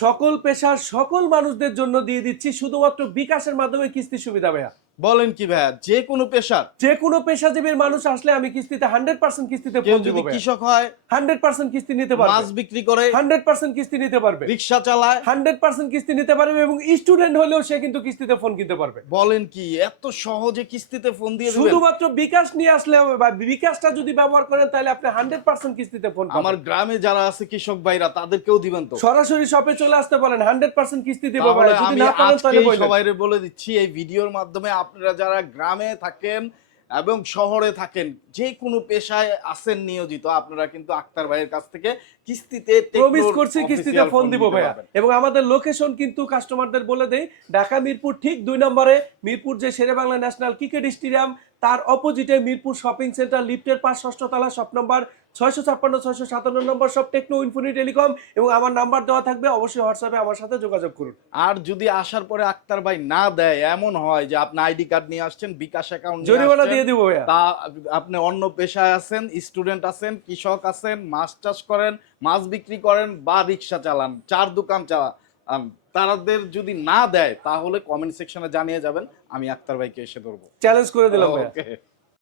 সকল পেশার সকল মানুষদের জন্য দিয়ে দিচ্ছি শুধুমাত্র বিকাশের মাধ্যমে কিস্তি সুবিধা ভাইয়া। বলেন কি ভাইয়া যে কোনো পেশার। যে কোনো পেশাজীবীর মানুষ আসলে আমি কিস্তিতে হান্ড্রেড পার্সেন্ট কিস্তিতে যদি কৃষক হয় হান্ড্রেড পার্সেন্ট কিস্তি নিতে পারবে। মাছ বিক্রি করে হান্ড্রেড পার্সেন্ট কিস্তি নিতে পারবে। রিক্সা চালায়। হান্ড্রেড পার্সেন্ট কিস্তি নিতে পারবে এবং স্টুডেন্ট হলেও সে কিন্তু কিস্তিতে ফোন কিনতে পারবে। বলেন কি এত সহজে কিস্তিতে ফোন দিয়ে দিবেন শুধুমাত্র বিকাশ নিয়ে আসলে বা বিকাশটা যদি ব্যবহার করেন তাহলে আপনি হান্ড্রেড পার্সেন্ট কিস্তিতে ফোন আমার গ্রামে যারা আছে কৃষক ভাইরা তাদেরকেও দিবেন তো। সরাসরি শপে চলে আসতে বলেন হান্ড্রেড পার্সেন্ট কিস্তি দিব তাহলে যদি আমি না পারেন তাহলে আজকেই বলে দিচ্ছি এই ভিডিওর মাধ্যমে আপনারা যারা গ্রামে থাকেন এবং শহরে থাকেন যে কোনো পেশায় আছেন নিয়োজিত আপনারা কিন্তু আক্তার ভাইয়ের কাছ থেকে কিস্তিতে প্রমিস করছে কিস্তিতে ফোন দিব ভাইয়া। এবং আমাদের লোকেশন কিন্তু কাস্টমারদের বলে দেই ঢাকা মিরপুর ঠিক দুই নম্বরে। মিরপুর যে Shere Bangla national cricket stadium তার অপোজিটে মিরপুর শপিং সেন্টার লিফটের পাঁচ ষষ্ঠ তলা শপ নম্বর ছয়শো ছাপ্পান্ন ছয়শো সাতান্ন নম্বর সব টেকনো ইনফিনি টেলিকম এবং আমার নাম্বার দেওয়া থাকবে। অবশ্যই হোয়াটসঅ্যাপে আমার সাথে যোগাযোগ করুন। আর যদি আসার পরে আক্তার ভাই না দেয় এমন হয় যে আপনি আইডি কার্ড নিয়ে আসছেন বিকাশ অ্যাকাউন্ট জরিমানা দিয়ে দিব তা আপনি অন্য পেশায় আছেন স্টুডেন্ট আছেন কৃষক আছেন মাছ চাষ করেন মাছ বিক্রি করেন বা রিক্সা চালান চার দোকান চালান তাদের যদি না দেয় তাহলে কমেন্ট সেকশনে জানিয়ে যাবেন আমি আক্তার ভাইকে এসে ধরবো। চ্যালেঞ্জ করে দিলাম ওকে